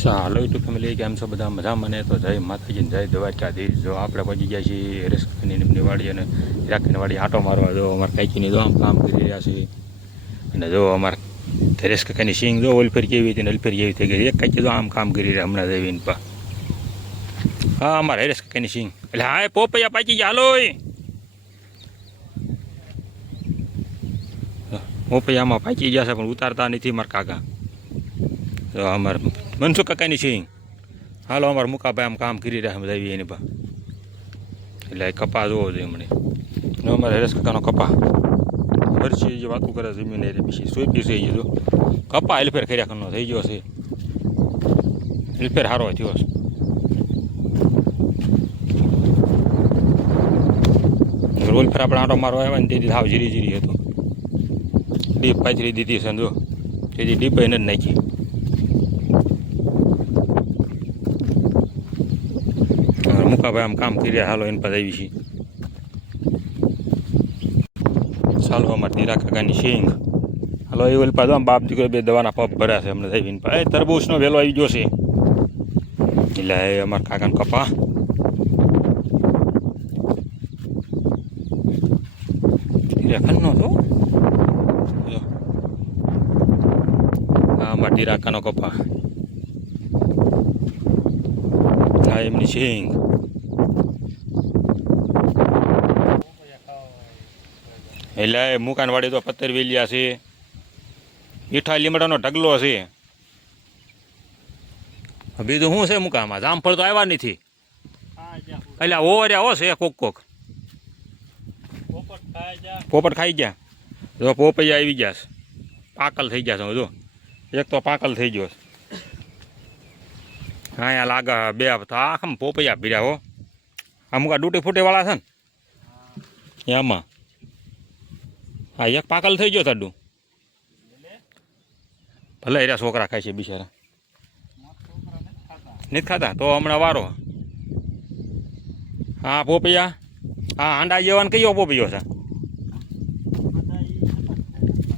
ચાલો YouTube family કેમ છો બધા મજામાં? મને તો જય માતાજી જય દ્વારકાધીશ. જો આપણે પહોંચી ગયા છીએ રેસ્કની વાડી અને રાખીની વાડી આટો મારવા. જો અમારે કાંઈકીની જો આમ કામ કરી રહ્યા છે અને જો અમારે ધરેશ કાકાની સિંગ જો ઓલફેર કેવી હતી ને અલફેર કેવી થઈ ગઈ. એક કાંઈકી જો આમ કામ કરી રહ્યા હમણાં જઈને પા. હા અમારે હરેશ કાકાની સિંગ એટલે હા પોપૈયા પાકી ગયા. હાલો પોપૈયામાં પાકી ગયા છે પણ ઉતારતા નથી મારા કાકા. તો અમારે મનસુખ કાકાની સિંગ હાલો અમારે મુકાભાઈ આમ કામ કરી રહ્યા બધા એની પા. એટલે કપા જોવો જોઈએ મને અમારે હરેશ કાકાનો કપા વર્ષી જે વાતું કરે જમીન એ પછી સોંપી છે. જો કપા એલફેર કર્યા કરનો થઈ ગયો છે. એલફેર સારો થયો છે. રોલ ફેર આપણે આંટો મારો આવ્યા ને તેથી હાવ જીરી જીરી હતો. ડીપ પાથરી દીધી છે જો તેથી ડીપ એને જ નાખી. મુકાભાઈ આમ કામ કરી રહ્યા. હાલો એની પાસે આવી છીએ. ચાલો અમારે ધીરા કાકાની સિંગ હાલો એ ઓલ પાછો બાપ દીકરો બે દવાના પગ ભર્યા છે. અમને થઈ એ તરબૂચનો વહેલો આવી ગયો છે એટલે એ અમારા કાકાનો કપા. ખનનો તો હા અમારા ધીરા કાકાનો કપા. હા એમની સિંગ એટલે મુકાનવાડી તો પત્તર વેલિયા છે. મીઠા લીમડાનો ઢગલો છે. બીજું શું છે મુકામાં? જામફળ તો આવ્યા નથી. એટલે ઓવર્યા હો છે કોક કોક. પોપટ ખાઈ ગયા. જો પોપૈયા આવી ગયા છે. પાકલ થઈ ગયા છે. જો એક તો પાકલ થઈ ગયો. હા અહીંયા લાગે બે આખમ પોપૈયા ભીર્યા હો. આ મુકા ડૂટી ફૂટી વાળા છે ને એમાં. હા એક પાકલ થઈ ગયો તાડું. ભલે એરા છોકરા ખાય છે બિચારા. નથી ખાતા તો હમણાં વારો. હા પોપૈયા હા આંડા જેવાનો કયો પોપૈયો છે?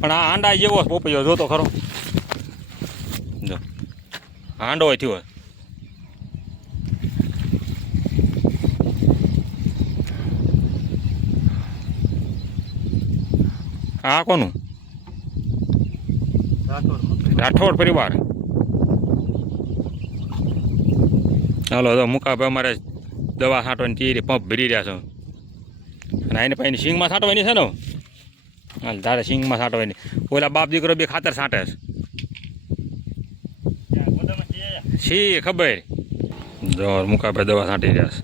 પણ આ આંડા જેવો પોપૈયો જોતો ખરો. જો આંડો થયો. હા કોનું? રાઠોડ પરિવાર. ચાલો તો મુકાભાઈ અમારે દવા છાંટવાની તીરી પંપ ભરી રહ્યા છો અને એને પછી સિંગમાં છાંટવાની છે ને. હાલ તારે સિંગમાં છાંટવાની. ઓલા બાપ દીકરો બે ખાતર છાંટે છે ખબર. જો મુકાભાઈ દવા છાંટી રહ્યા છે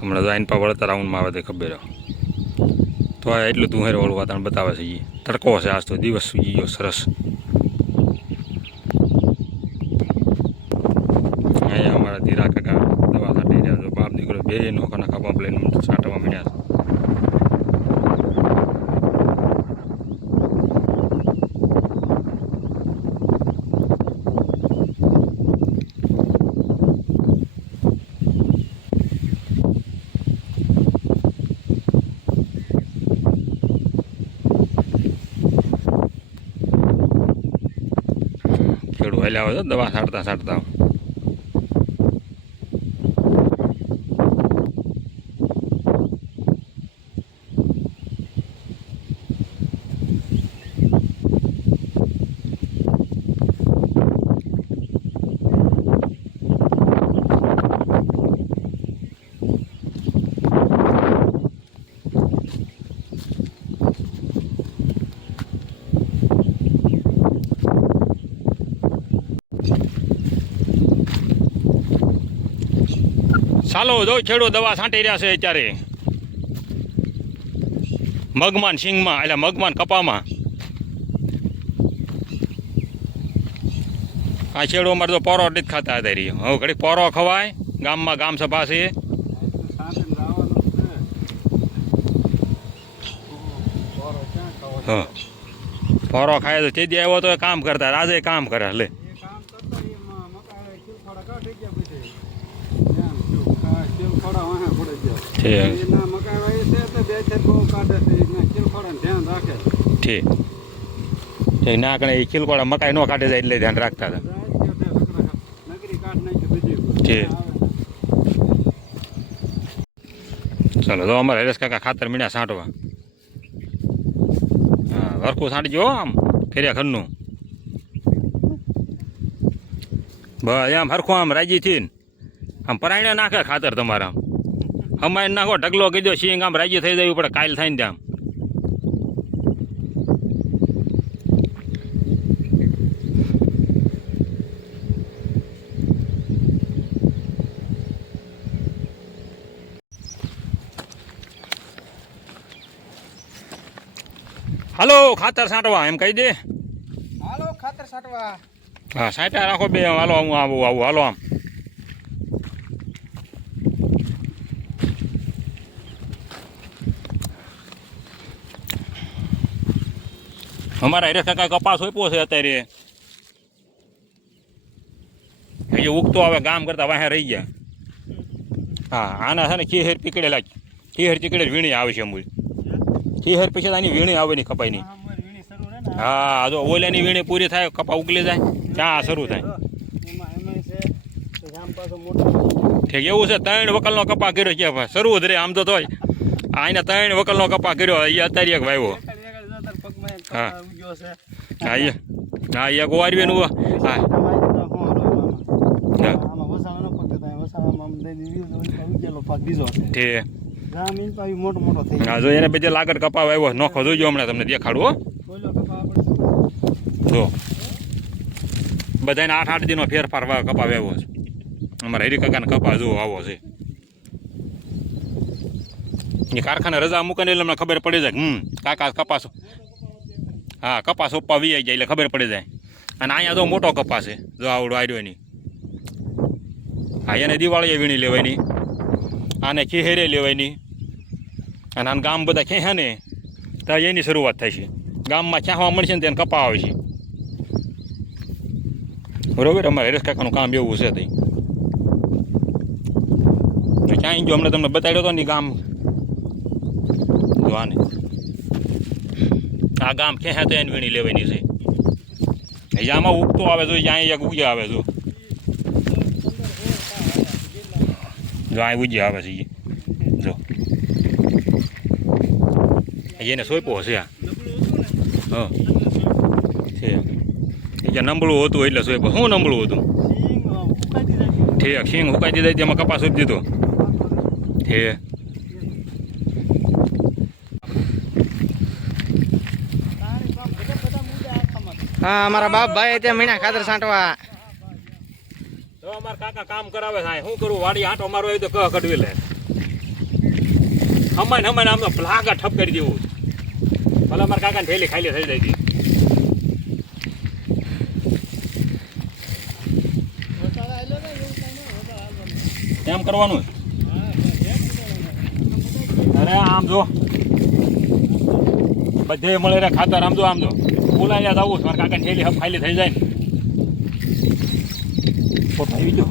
હમણાં તો આઈન પા વળતા રાઉન્ડમાં આવે તો ખબર. તો એટલું તું હેર વાળું વાતાવરણ બતાવે છે. એ તડકો છે આજ તો દિવસ સુઈ ગયો સરસ. અહીંયા અમારા ધીરા કાકા દવા છાંટી રહ્યા છે. બાપ દીકરો બે નોખાના ખાપા લઈને છાંટવા મળ્યા છે. ખેડૂત હાલ્યા આવે છે દવા છાંટતા છાંટતા. ચાલો જો ખેડૂત દવા છાંટી રહ્યા છે અત્યારે મગમાન સિંગમાં એટલે મગમાન કપામાં. આ છેડો અમારે તો પોરો નથી ખાતા અત્યારે. હવે ઘડી પોરો ખવાય. ગામમાં ગામ સભા છે. હા પોરો ખાય તો તે દી આવ્યો તો કામ કરતા. આજે કામ કરે લે. ઠીક ના કણે ખીલકોડા મકાઈ ન કાઢે જાય એટલે ધ્યાન રાખતા હતા. ઠીક ચાલો તો અમારે હરેશ કાકા ખાતર મીણ્યા છાંટવા હા વરખું છાંટી જો આમ ફેર્યા ઘરનું બસ આમ હરખું આમ રાજી થઈને આમ પરાયણે નાખે ખાતર તમારા અમારે નાખો ઢગલો કીધો સિંગ આમ રાજી થઈ જવું પડે કાયલ થાય ને ત્યાં હાલો ખાતર છાંટવા એમ કહી દે હાલો ખાતર છાંટવા હા છાંટ્યા રાખો બે હાલો હું આવું આવું હાલો આમ અમારા હરેશ કાકા કપાસ ઓપ્યો છે અત્યારે એ જે ઉગતો આવે ગામ કરતા વાહે રહી ગયા હા આના છે ને ખીહેર પીકડેલા ખીહેર ચીકડે વીણી આવે છે મૂળ ખીહેર પછી આની વીણી આવે નહીં કપાઈની હા જો ઓલાની વીણી પૂરી થાય કપા ઉકલી જાય ત્યાં શરૂ થાય ઠીક એવું છે 3 વકલનો કપા કર્યો છે શરૂ જ રે આમ તો તોય આને 3 વકલનો કપા કર્યો એ અત્યારે એક વાવ્યો હા હા હા એ ગોવારવીનું હા ઠીક હા જો એને બધે લાગડ કપા આવ્યો નોખો જોઈજો હમણાં તમને દેખાડું હો જો બધાને 8-8 દિનનો ફેરફાર કપા આવ્યો છે અમારા હરી કાકાને કપા જો આવો છે એ કારખાને રજા મૂકીને એટલે અમને ખબર પડી જાય કાકા કપાસ હા કપાસ ઓપ્પા વી આવી જાય એટલે ખબર પડી જાય અને અહીંયા તો મોટો કપાસ છે જો આવડો આવ્યો એની હા એને દિવાળીએ વીણી લેવાની આને ખીહેરે લેવાની અને આને ગામ બધા ખેંચ્યા ને તો એની શરૂઆત થાય છે ગામમાં ખેંચવા મળશે ને તેને કપા આવે છે બરોબર અમારે હરેશ કાકાનું કામ એવું છે તઈ ક્યાંય જો હમણાં તમને બતાડ્યો હતો ને ગામ જો આને આ ગામ ખેંચ્યા તો એને વીણી લેવાની છે આમાં ઉગતો આવે તો ત્યાં એક ઉગ્યા આવે જો અહીં ઉગ્યા આવે છે જો એને સોંપ્યો હશે આ હા છે એ નંબળું હતું એટલે સોંપ્યો શું નંબળું હતું ઠીક શીંગ હુકાઈ દીધા તેમાં કપાસ ઉપ દીધો ઠીક હા અમારા બાપ ભાઈ ત્યાં મીણા ખાતર છાંટવા તો અમારા કાકા કામ કરાવે છે શું કરું વાડી આંટો મારો આવી તો કહ કડવી લે હમાય આમ તો ભલાગા ઠપ કરી દેવું ભલે અમારા કાકાને થેલી ખાલી થઈ જાય એમ કરવાનું અરે આમ જો બધે મળે રે ખાતર આમ જો બોલાઈ જવું મારા કાકાને થેલી ખાલી થઈ જાય ને ફોટો આવી ગયો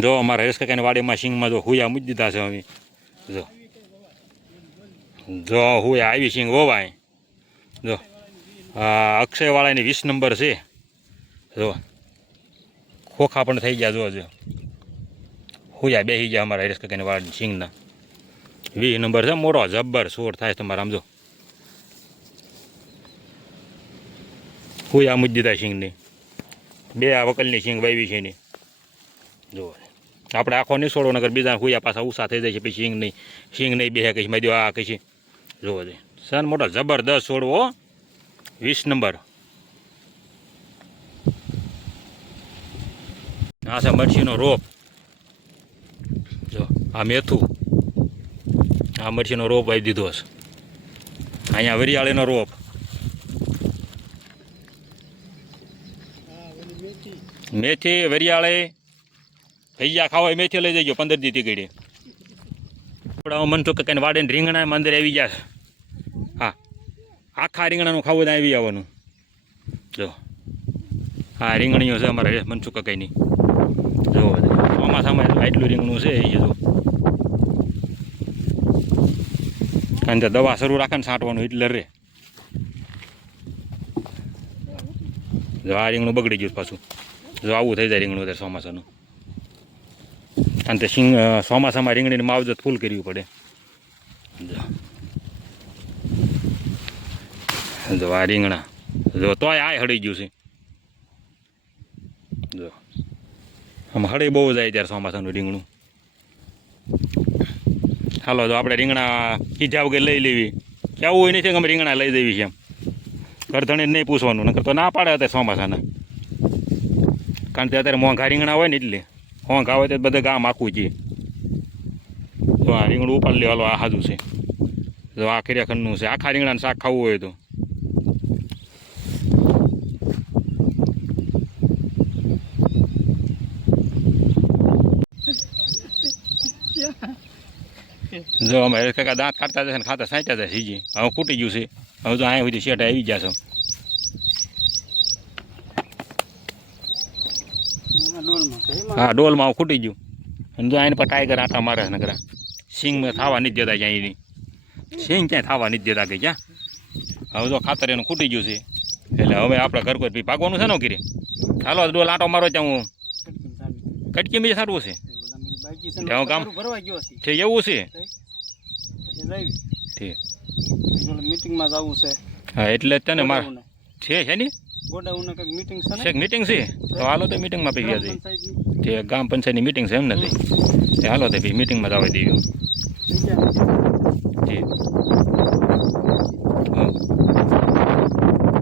જો અમારા હરેશ કાકાની વાડીમાં સિંગમાં જો હુયા મૂકી દીધા છે અમે જો હુયા આવી સિંગ વવાય જો અક્ષયવાળાની 20 નંબર છે જો ખોખા પણ થઈ ગયા જો હુયા બેસી ગયા અમારા હરેશ કાકાની વાડીની સિંગના 20 નંબર છે મોટો જબ્બર સોર થાય તમારે આમ જો હુયા મૂકી દીધા સિંગની 2 વકલની સિંગ વાવી છે એની જો આપણે આખો નહીં છોડો નગર બીજા હુયા પાછા ઉષા થઈ જાય છે પછી સિંગ નહીં બે કહીશ મેં આ કહીશ જોવો છે સન મોટો જબરદસ્ત છોડવો 20 નંબર આ છે મરચીનો રોપ જો આ મેથું આ મરચીનો રોપ આવી દીધો છે અહીંયા વરિયાળીનો રોપ મેથી વરિયાળે ભૈયા ખાવા મેથી લઈ જજો 15 દી તીકડી મન તો કંઈ વાડે રીંગણા અંદર આવી ગયા હા આખા રીંગણાનું ખાવું ત્યાં આવી આવવાનું જો હા રીંગણીઓ છે અમારે મનસુખ કાકાની જો ચોમાસામાં આટલું રીંગણું છે એ જો અને દવા શરૂ રાખે ને છાંટવાનું એટલે રે જો આ રીંગણું બગડી ગયું છે પાછું. જો આવું થઈ જાય રીંગણું અત્યારે ચોમાસાનું. અને તે ચોમાસામાં રીંગણીની માવજત ફૂલ કરવી પડે. જો આ રીંગણા જો તોય આ હળી ગયું છે. જો આમ હળી બહુ જાય ત્યારે ચોમાસાનું રીંગણું. હાલો જો આપણે રીંગણા કીધા વગર લઈ લેવી કે આવું હોય નથી કે અમે રીંગણા લઈ દેવી છે એમ ઘરધણીને નહીં પૂછવાનું નકર તો ના પાડે અત્યારે ચોમાસાના. કારણ કે અત્યારે મોંઘા રીંગણા હોય ને એટલે મોંઘા હોય તો બધા ગામ આખું છે. તો આ રીંગણું ઉપાડ લે હાલો આ સાદું છે. જો આ ખરેખરનું છે. આખા રીંગણાનું શાક ખાવું હોય તો જો અમે કાકા દાંત કાઢતા જશે ને ખાતા સાંચ્યા જાય સીજી. હવે ખૂટી ગયું છે. હવે તો અહીંયા સુધી શેઠ આવી ગયા છે. હા ડોલમાં હવે ખૂટી ગયું. અને જો આને પર ટાઈગર આટા મારે નકરા સિંગ થવા નથી દેતા ક્યાંય એની સિંગ ક્યાંય થવા નથી દેતા કે ક્યાં. હવે જો ખાતર એનું ખૂટી ગયું છે એટલે હવે આપણે ઘર કોઈ ભાગવાનું છે ને કીરે. હાલો ડોલ આટો મારો ત્યાં હું કટકી બીજે સારું છે ગામ છે એવું છે. ઠીક મીટિંગમાં જવું છે. હા એટલે જ તને મારે છે ને ગોડાઉન કઈક મીટિંગ છે છે મીટિંગ છે તો હાલો તો મીટિંગમાં પી ગયા છે. તે ગામ પંચાયતની મીટિંગ છે એમ નથી તે હાલો તો મીટિંગમાં જવા દેવી.